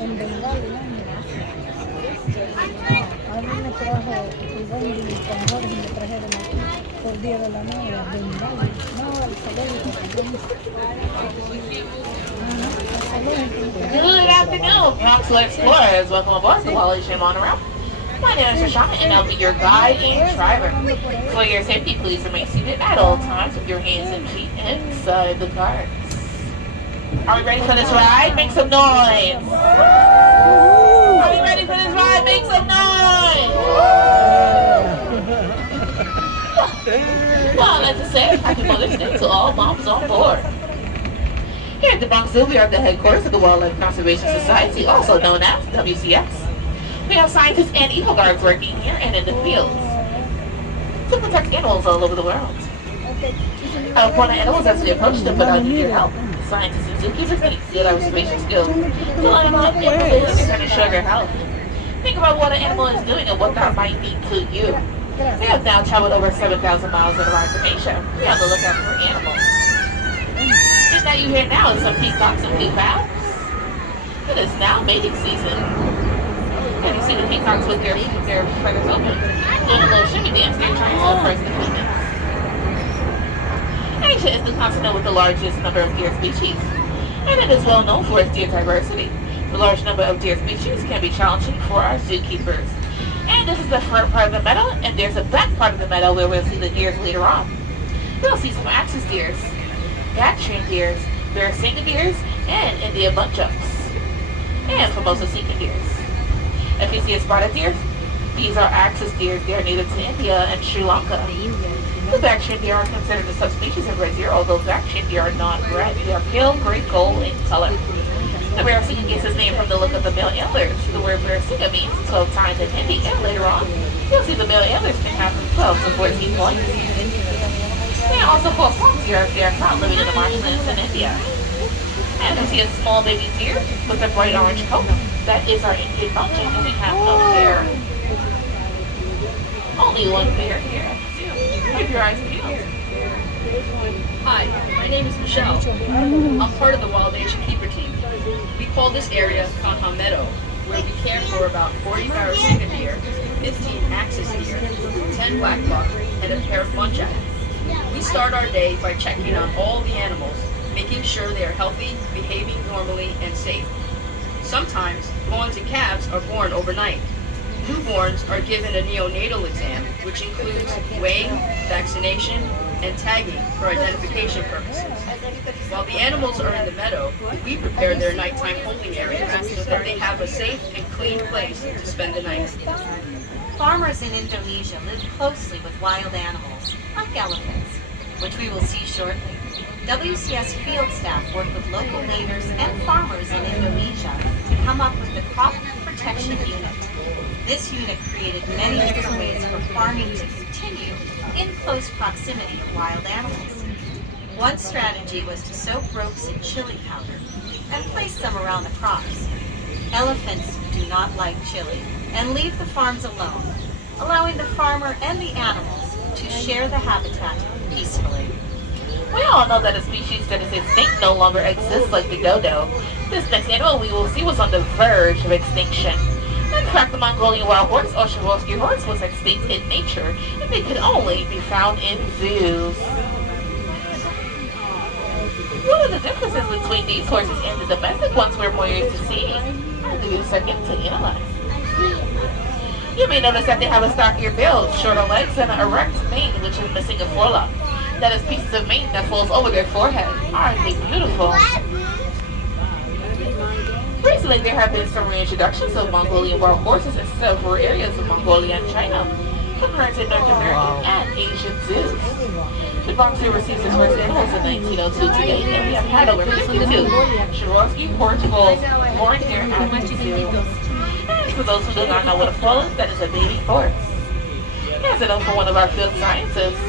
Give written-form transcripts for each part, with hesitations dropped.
En Bengal, ¿no? A mí me trajo el bondi con flores y me trajeron aquí por Día de la Madre, Bengal. No, el zoológico también. Ajá, el zoológico me trajeron. Good afternoon, Bronx Explorers. Welcome aboard the Wally J Monorail. My name is Rashana, and I'll be your guide and driver. For your safety, please remain seated at all times with your hands and feet inside the car. Are we ready for this ride? Make some noise! Are we ready for this ride? Make some noise! Well, let's just say happy Mother's Day to all moms on board. Here at the Bronx Zoo, we are at the headquarters of the Wildlife Conservation Society, also known as WCS. We have scientists and eco guards working here and in the fields to protect animals all over the world. Our important animals as we approach them without your help. Scientists and zookeepers need good observation skills to learn about animals and ensure their health. Think about what an animal is doing and what that might mean to you. We have now traveled over 7,000 miles in our information. We are on the lookout for animals. Just that you hear now is some peacocks and blue crabs. It is now mating season. And you see the peacocks with their feathers open, doing a little shimmy dance. They're trying to impress the females. Asia is the continent with the largest number of deer species, and it is well known for its deer diversity. The large number of deer species can be challenging for our zookeepers. And this is the front part of the meadow, and there's a back part of the meadow where we'll see the deers later on. We'll see some axis deers, Bactrian deers, Beresinga deers, and Indian bunchucks, and Formosa Seeking deers. If you see a spotted deer, these are axis deer. They are native to India and Sri Lanka. The Bactrian deer are considered a subspecies of red deer, although Bactrian deer are not red. They are pale gray gold in color. The Beresinga gets its name from the look of the male antlers. The word Beresinga means 12 times in Hindi, and later on, you'll see the male antlers can have from 12 to 14 points. They are also called swamp deer if they are found living in the marshlands in India. And you see a small baby deer with a bright orange coat. That is our Indian bunching, and we have no pair. Only one pair here. Keep your eyes peeled. Hi, my name is Michelle. I'm part of the Wild Asian Keeper team. We call this area Kanha Meadow, where we care for about 40 Beresinga deer, 15 axis deer, 10 black buck, and a pair of muntjac. We start our day by checking on all the animals, making sure they are healthy, behaving normally, and safe. Sometimes, fawns and calves are born overnight. Newborns are given a neonatal exam, which includes weighing, vaccination, and tagging for identification purposes. While the animals are in the meadow, we prepare their nighttime holding areas so that they have a safe and clean place to spend the night. Farmers in Indonesia live closely with wild animals, like elephants, which we will see shortly. WCS field staff work with local leaders and farmers in Indonesia to come up with the Crop Protection Unit. This unit created many different ways for farming to continue in close proximity of wild animals. One strategy was to soak ropes in chili powder and place them around the crops. Elephants do not like chili and leave the farms alone, allowing the farmer and the animals to share the habitat peacefully. We all know that a species that is extinct no longer exists, like the dodo. This next animal we will see was on the verge of extinction. In fact, the Mongolian wild horse, or Swarovski horse, was extinct in nature, and they could only be found in zoos. What are the differences between these horses and the domestic ones we're more used to seeing? I'll give you a second to analyze. You may notice that they have a stockier build, shorter legs, and an erect mane, which is missing a forelock. That is pieces of mane that falls over their forehead. Aren't they beautiful? Recently, there have been some reintroductions of Mongolian wild horses in several areas of Mongolia and China, compared to North American and Asian zoos. The Bronx Zoo received its first animals in 1902 today, and we have had over 52 Swarovski horse foals born here at the zoo. And for those who do not know what a foal is, that is a baby horse. Here's a note from one of our field scientists.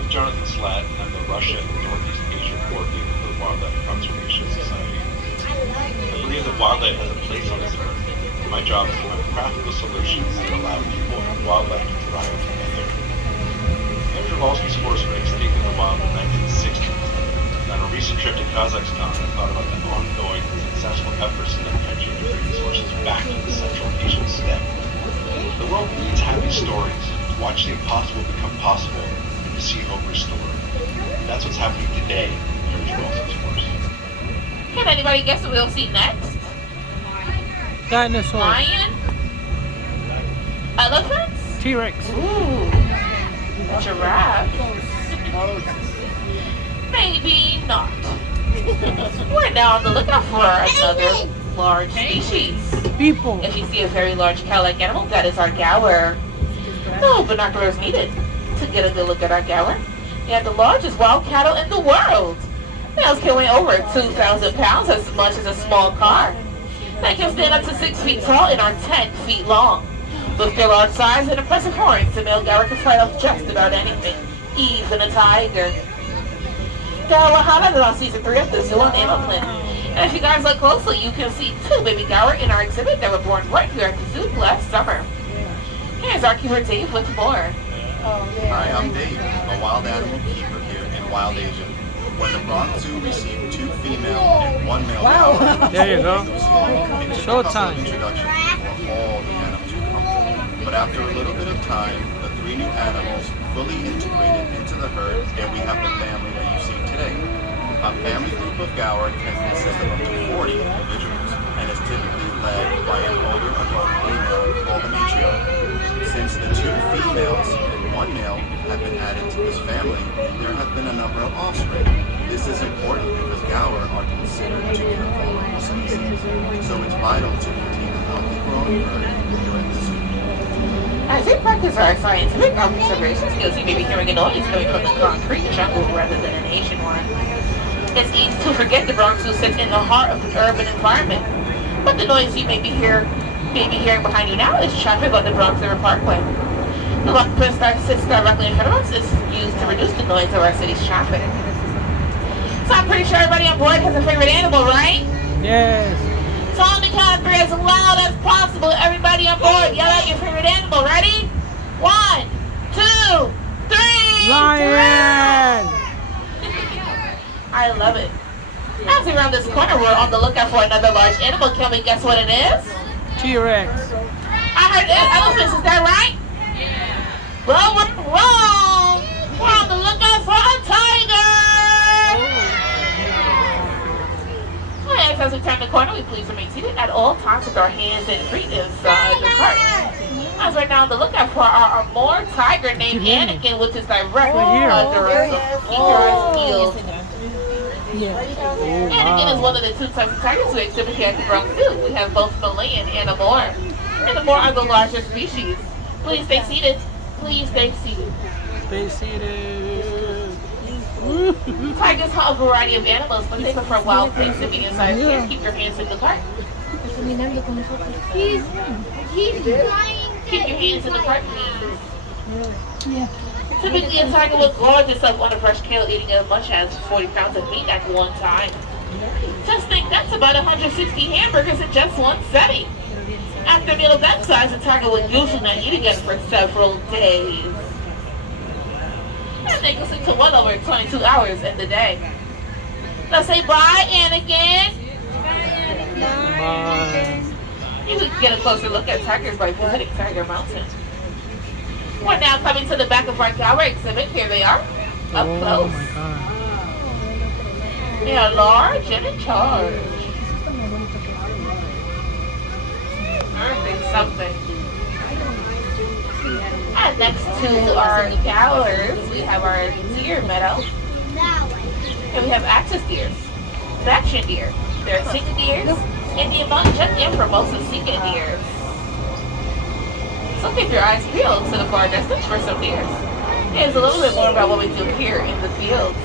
I'm Jonathan Slatt, and I'm the Russia and Northeast Asia coordinator for the Wildlife Conservation Society. I believe that wildlife has a place on this earth, and my job is to find practical solutions that allow people and wildlife to thrive together. Przevalski's horse went extinct in the wild in the 1960s. Now On a recent trip to Kazakhstan, I thought about the ongoing and successful efforts in the country to bring resources back to the Central Asian steppe. The world needs happy stories, to watch the impossible become possible, and to see hope restored. That's what's happening today here at Wilson's Force. Can anybody guess what we'll see next? Dinosaurs. Lion? Elephants? T-Rex. Ooh. A giraffe? Maybe not. We're now on the lookout for another large species. People. If you see a very large cow-like animal, that is our gaur. No binoculars needed to get a good look at our gaur. They have the largest wild cattle in the world. Males can weigh over 2,000 pounds, as much as a small car. They can stand up to 6 feet tall and are 10 feet long. With their large size and impressive horns, the male gaur can fight off just about anything, even a tiger. Gaur were highlighted on season 3 of the Zoo on Animal Planet. And if you guys look closely, you can see 2 baby gaur in our exhibit that were born right here at the zoo last summer. Here's our keeper Dave with more. Hi, I'm Dave, a wild animal keeper here in Wild Asia. When the Bronx Zoo received 2 female and 1 male gaur, There you go. it took a couple Showtime. of introductions before all the animals were comfortable. But after a little bit of time, the 3 new animals fully integrated into the herd, and we have the family that you see today. A family group of gaur can consist of up to 40 individuals and is typically led by an older adult female called the matriarch. Since the 2 females and 1 male have been added to this family, there have been a number of offspring. This is important because gaur are considered to be a vulnerable species, so it's vital to maintain a healthy growing herd here at the zoo. As they practice our scientific observation skills, you may be hearing a noise coming from the concrete jungle rather than an Asian one. It's easy to forget the Bronx Zoo sits in the heart of an urban environment, but the noise you may be hearing behind you now is traffic on the Bronx River Parkway. The walking path that sits directly in front of us is used to reduce the noise of our city's traffic. So I'm pretty sure everybody on board has a favorite animal, right? Yes. So on the count of 3 as loud as possible, everybody on board, yell out your favorite animal. Ready? 1, 2, 3! Lion. I love it. As we round this corner, we're on the lookout for another large animal. Can we guess what it is? T-Rex. I heard elephants, is that right? Well, we're wrong. We're on the lookout for a tiger. And as we turn the corner, we please remain seated at all times with our hands and feet inside the cart. As we're now on the lookout for our more tiger named Anakin, which is directly under us. So keep your eyes peeled. Anakin is one of the 2 types of tigers we exhibit here at the Bronx Zoo. We have both Malayan and a Moor. And the Moor are the larger species. Please stay seated. Please stay seated. Stay seated. Tigers hunt a variety of animals, but they prefer wild things to be inside here. Keep your hands in the cart. Keep your hands in the cart, please. Typically, a tiger will gorge itself on a fresh kill, eating as much as 40 pounds of meat at one time. Just think that's about 160 hamburgers in just one setting. After a meal of that size, a tiger will usually not eat again for several days. And they can sleep to well over 22 hours in the day. Let's say bye, Anakin. Bye. You can get a closer look at tigers by visiting Tiger Mountain. We're now coming to the back of our gaur exhibit. Here they are, up close. Oh my God. They are large and in charge. Aren't they something? And next to our gaurs, we have our deer meadow. And we have axis deers, section deer. There are sika deers, Indian monk, just and Formosa sika deers. So keep your eyes peeled to the far distance for some deer. Here's a little bit more about what we do here in the fields.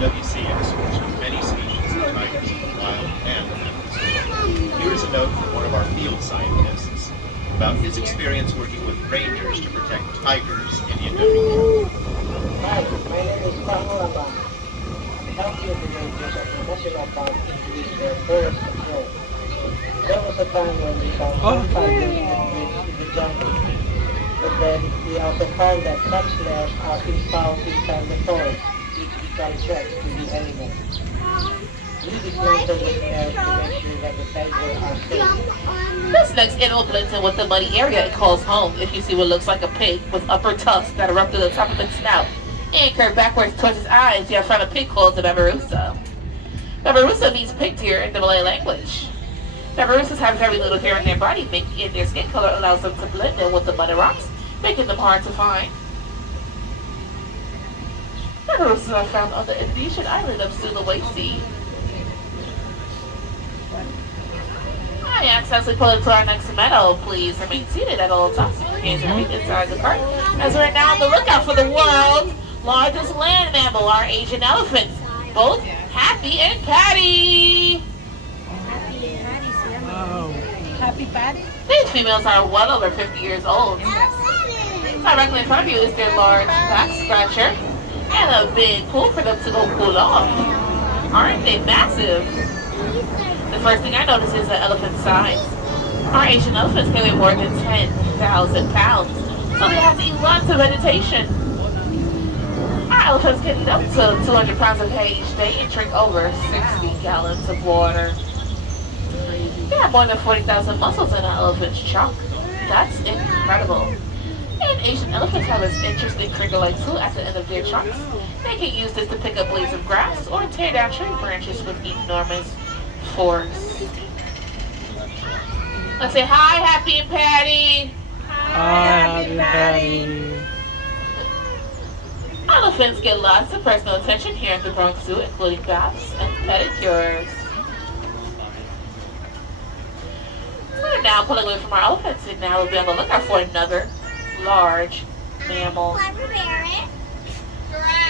WCS works with many species of tigers in the wild and the Here's a note from one of our field scientists about his experience working with rangers to protect tigers in Indonesia. Hi, my name is Pangulaba. Help you the rangers of the national park increase their forest control. There was a time when we found some tigers in the jungle, but then we also found that some snares are being found inside the forest. some threats to the animal. We dismantle the snares to make sure that the tigers are safe. This next animal blends in with the muddy area it calls home. If you see what looks like a pig with upper tusks that are up to the top of its snout and curve backwards towards its eyes, you have found a pig called the babarusa. Babarusa means pig deer in the Malay language. Babarusas have very little hair in their body, making their skin color allows them to blend in with the mud and rocks, making them hard to find. Babarusas are found on the Indonesian island of Sulawesi. I accidentally pulled into our next meadow. Please remain seated at all times. Your hands and feet inside the cart. As we're now on the lookout for the world's largest land mammal, our Asian elephants. Both Happy and Patty. Wow. Happy Patty? These females are well over 50 years old. Directly in front of you is their large back scratcher and a big pool for them to go cool off. Aren't they massive? The first thing I notice is the elephant's size. Our Asian elephants can weigh more than 10,000 pounds, so they have to eat lots of vegetation. Our elephants can eat up to 200 pounds of hay each day and drink over 60 gallons of water. There are more than 40,000 muscles in an elephant's trunk. That's incredible. And Asian elephants have an interesting finger-like tool at the end of their trunks. They can use this to pick up blades of grass or tear down tree branches with enormous force. Let's say hi, Happy and Patty. Hi, Happy Patty. Elephants get lots of personal attention here at the Bronx Zoo, including baths and pedicures. We're now pulling away from our elephants, and now we'll be on the lookout for another large mammal.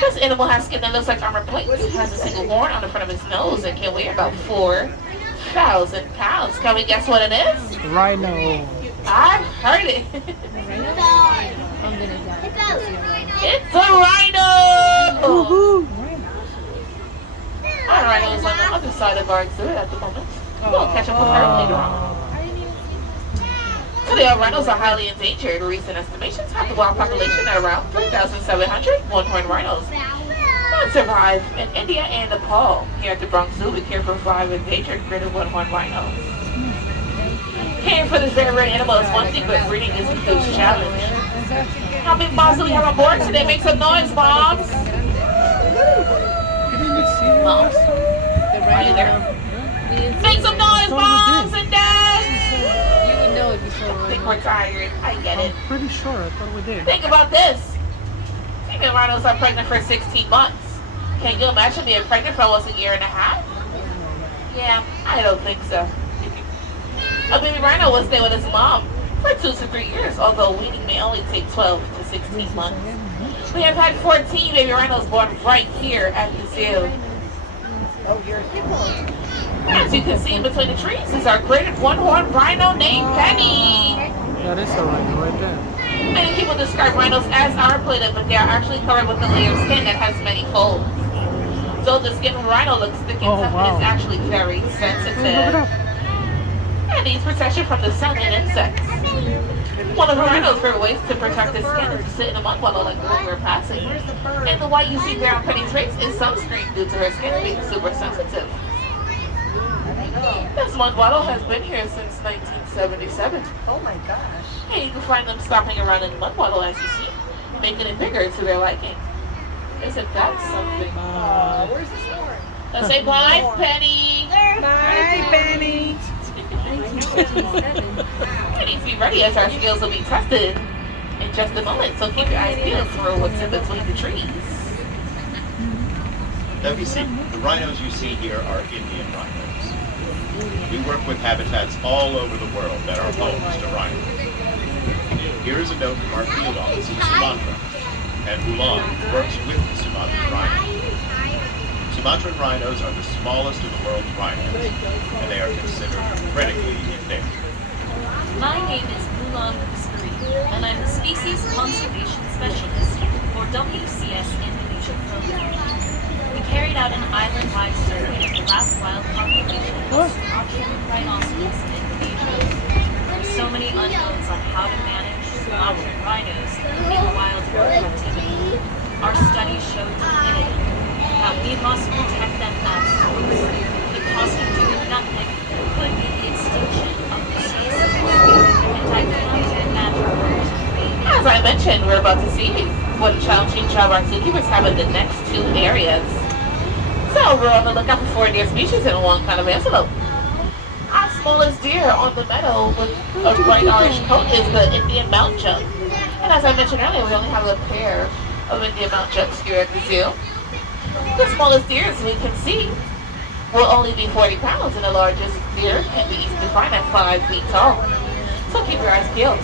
This animal has skin that looks like armor plates. It has a single horn on the front of its nose and can weigh about 4,000 pounds. Can we guess what it is? Rhino. I've heard it. It's a rhino! Woohoo! Our rhino is on the other side of our exhibit at the moment. We'll catch up with her later on. Today, our rhinos are highly endangered. Recent estimations have the wild population at around 3,700 one-horned rhinos that survive in India and Nepal. Here at the Bronx Zoo, we care for 5 endangered greater one-horned rhinos. Caring for this very rare animal is one thing, but breeding is a huge challenge. How many moms do we have on board today? Make some noise, moms! Moms? Are you there? Make some noise, moms and dads! I think we're tired. I get it. I'm pretty sure. I thought we did. Think about this. Female rhinos are pregnant for 16 months. Can you imagine being pregnant for almost a year and a half? Yeah, I don't think so. A baby rhino will stay with his mom for 2 to 3 years, although weaning may only take 12 to 16 months. We have had 14 baby rhinos born right here at the zoo. As you can see in between the trees is our graded one-horned rhino named Penny. That is a rhino right there. Many people describe rhinos as armor-plated, but they are actually covered with a layer of skin that has many folds. So the skin of a rhino looks thick and tough, and is actually very sensitive. And needs protection from the sun and insects. One of the rhino's favorite ways to protect his skin is to sit in a mud puddle like the one we're passing. And the white you see there on Penny's face is sunscreen due to her skin being super sensitive. This mud bottle has been here since 1977. Oh my gosh. And you can find them stomping around in the mud bottle as you see, making it bigger to their liking. Isn't that something? Where's the store? Let's say bye, Penny. Bye, Penny. Penny's be ready as our skills will be tested in just a moment, so keep your eyes peeled for what's in between the trees. WC, the rhinos you see here are Indian rhinos. We work with habitats all over the world that are homes to rhinos. Here is a note from our field office in Sumatra, and Ulan works with the Sumatran rhino. Sumatran rhinos are the smallest of the world's rhinos, and they are considered critically endangered. My name is Mulan Kuskari, and I'm the Species Conservation Specialist for WCS Indonesia program. We carried out an island-wide survey of the last wild population of Sumatran rhinoceros in Indonesia. There are so many unknowns on how to manage Sumatran rhinos in wild captivity. Our study showed timidity, that we must protect them as such. The cost of doing nothing could be the extinction of the species, and I cannot imagine what. As I mentioned, we're about to see what a challenging job our zookeepers have in the next two areas. So we're on the lookout for 4 deer species and one kind of antelope. Our smallest deer on the meadow with a bright orange coat is the Indian mountain jug. And as I mentioned earlier, we only have a pair of Indian mountain jugs here at the zoo. The smallest deer, as we can see, will only be 40 pounds, and the largest deer can be easily defined at 5 feet tall. So keep your eyes peeled.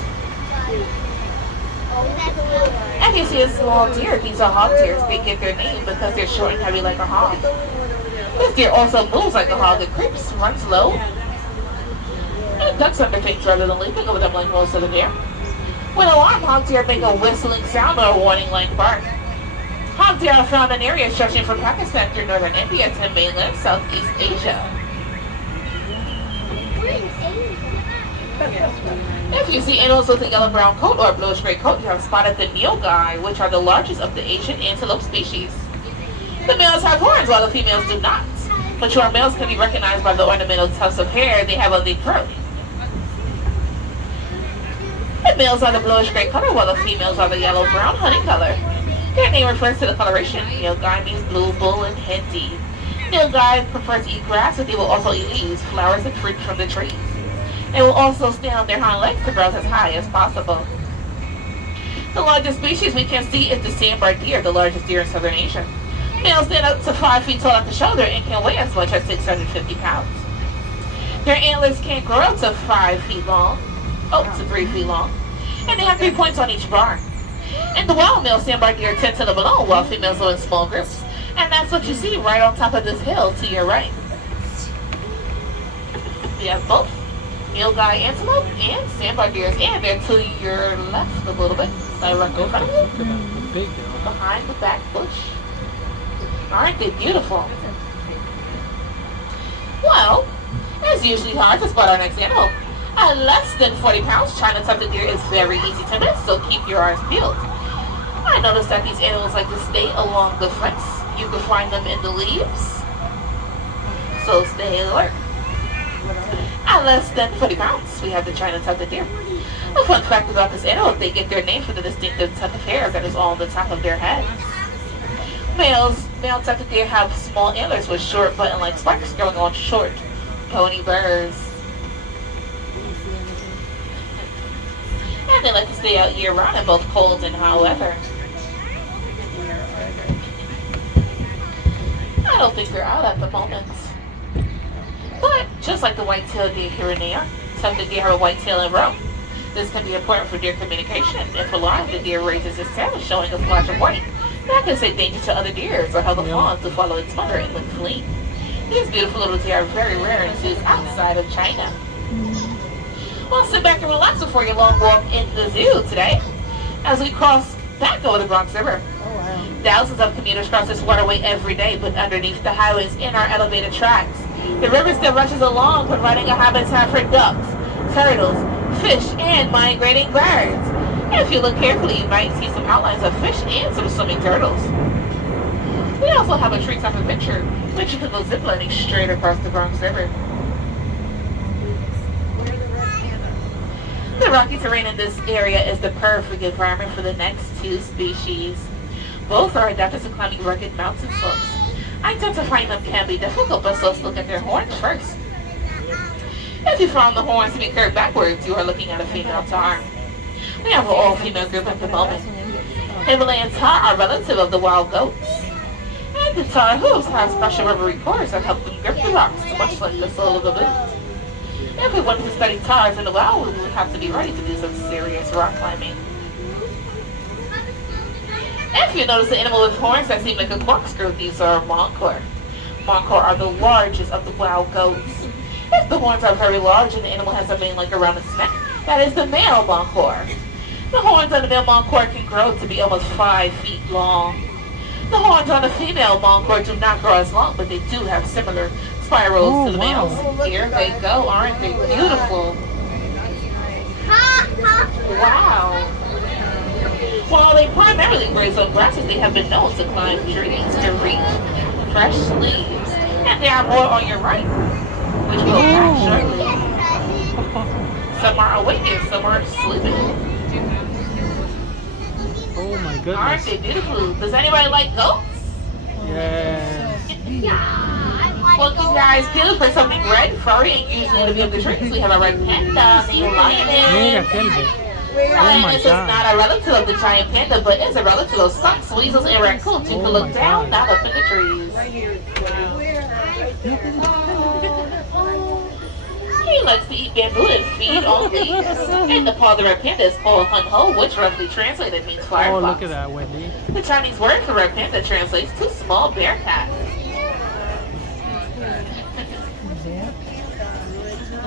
And you see a small deer. These are hog deer. They get their name because they're short and heavy like a hog. This deer also moves like a hog. It creeps, runs low, and ducks under things rather than leaping over them like most of the deer. When alarmed, hog deer make a whistling sound or a warning like bark. Hog deer are found in areas stretching from Pakistan through northern India to mainland Southeast Asia. If you see animals with a yellow-brown coat or a bluish-gray coat, you have spotted the nilgai, which are the largest of the Asian antelope species. The males have horns while the females do not. Mature males can be recognized by the ornamental tufts of hair they have on their throat. The males are the bluish-gray color while the females are the yellow-brown honey color. Their name refers to the coloration. Nilgai means blue bull in Hindi. Nilgai prefer to eat grass, but they will also eat leaves, flowers, and fruit from the trees. They will also stand on their hind legs to browse as high as possible. The largest species we can see is the sandbar deer, the largest deer in southern Asia. Males stand up to 5 feet tall at the shoulder and can weigh as much as 650 pounds. Their antlers can grow up to 5 feet long, to 3 feet long, and they have 3 points on each bar. In the wild, male sandbar deer tend to live alone, while females live in small groups, and that's what you see right on top of this hill to your right. We have both nilgai antelope and sandbar deers, and they're to your left a little bit, directly in front of you, behind the back bush. Aren't they beautiful? Well, it's usually hard to spot our next animal. At less than 40 pounds, China-tufted deer is very easy to miss, so keep your eyes peeled. I noticed that these animals like to stay along the fence. You can find them in the leaves, so stay alert. At less than 40 pounds, we have the China-tufted deer. A fun fact about this animal, they get their name from the distinctive tuft of hair that is on the top of their heads. Male tufted deer have small antlers with short button-like spikes growing on short, bony burrs. And they like to stay out year-round in both cold and hot weather. I don't think they're out at the moment. But, just like the white-tailed deer here and there, tufted deer have a white tail and row. This can be important for deer communication. If alarmed, the deer raises its tail, showing a flash of white. That can say danger to other deer or help the fawn to follow its mother and then flee. These beautiful little deer are very rare in zoos outside of China. Well, sit back and relax before your long walk in the zoo today as we cross back over the Bronx River. Thousands of commuters cross this waterway every day, but underneath the highways in our elevated tracks. The river still rushes along, providing a habitat for ducks, turtles, fish, and migrating birds. If you look carefully, you might see some outlines of fish and some swimming turtles. We also have a treetop adventure, which you can go ziplining straight across the Bronx River. The rocky terrain in this area is the perfect environment for the next two species. Both are adapted to climbing rugged mountain slopes. Identifying them can be difficult, but let's look at their horns first. If you found the horns to be curved backwards, you are looking at a female tar. We have an all-female group at the moment. Himalayan tar are relative of the wild goats. And the tar hooves have special rubbery cores that help them grip the rocks, much like the sole of the boot. If we wanted to study tars in the wild, we would have to be ready to do some serious rock climbing. If you notice an animal with horns that seem like a corkscrew, these are moncor. Moncor are the largest of the wild goats. If the horns are very large and the animal has a mane like around its neck, that is the male moncor. The horns on the male moncor can grow to be almost 5 feet long. The horns on the female moncor do not grow as long, but they do have similar spirals to the males. Here they go, aren't they beautiful? Wow. While they primarily graze on grasses, they have been known to climb trees to reach fresh leaves, and there are more on your right, which will pack shortly. Some are awake and some are sleeping. Oh my Aren't goodness. they beautiful? Does anybody like goats? Yes. Well, keep your eyes peeled for something red, furry, and usually living up the trees. We have a red panda named Mira, Lioness. Kelby. Oh my Lioness is god. not a relative of the giant panda, but is a relative of skunks, weasels, and raccoons. You Oh can look my down, God. not up in the trees. He likes to eat bamboo and feed on leaves. And the paw of the red panda is called hun ho, which roughly translated means Oh, firefox. look at that, Wendy. The Chinese word for red panda translates to small bear cat.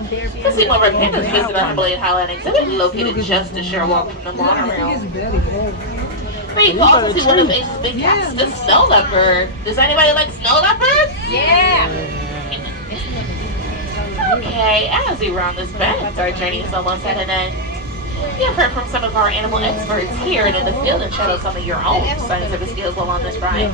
To see more red pandas, visit our Himalayan Highland exhibit located just a short walk from the monorail. But you can also see one of Asia's big cats, the snow leopard. Does anybody like snow leopards? Yeah. Okay, as we round this bend, our journey is almost at an end. You've heard from some of our animal experts here and in the field and shadow some of your own scientific skills while on this ride.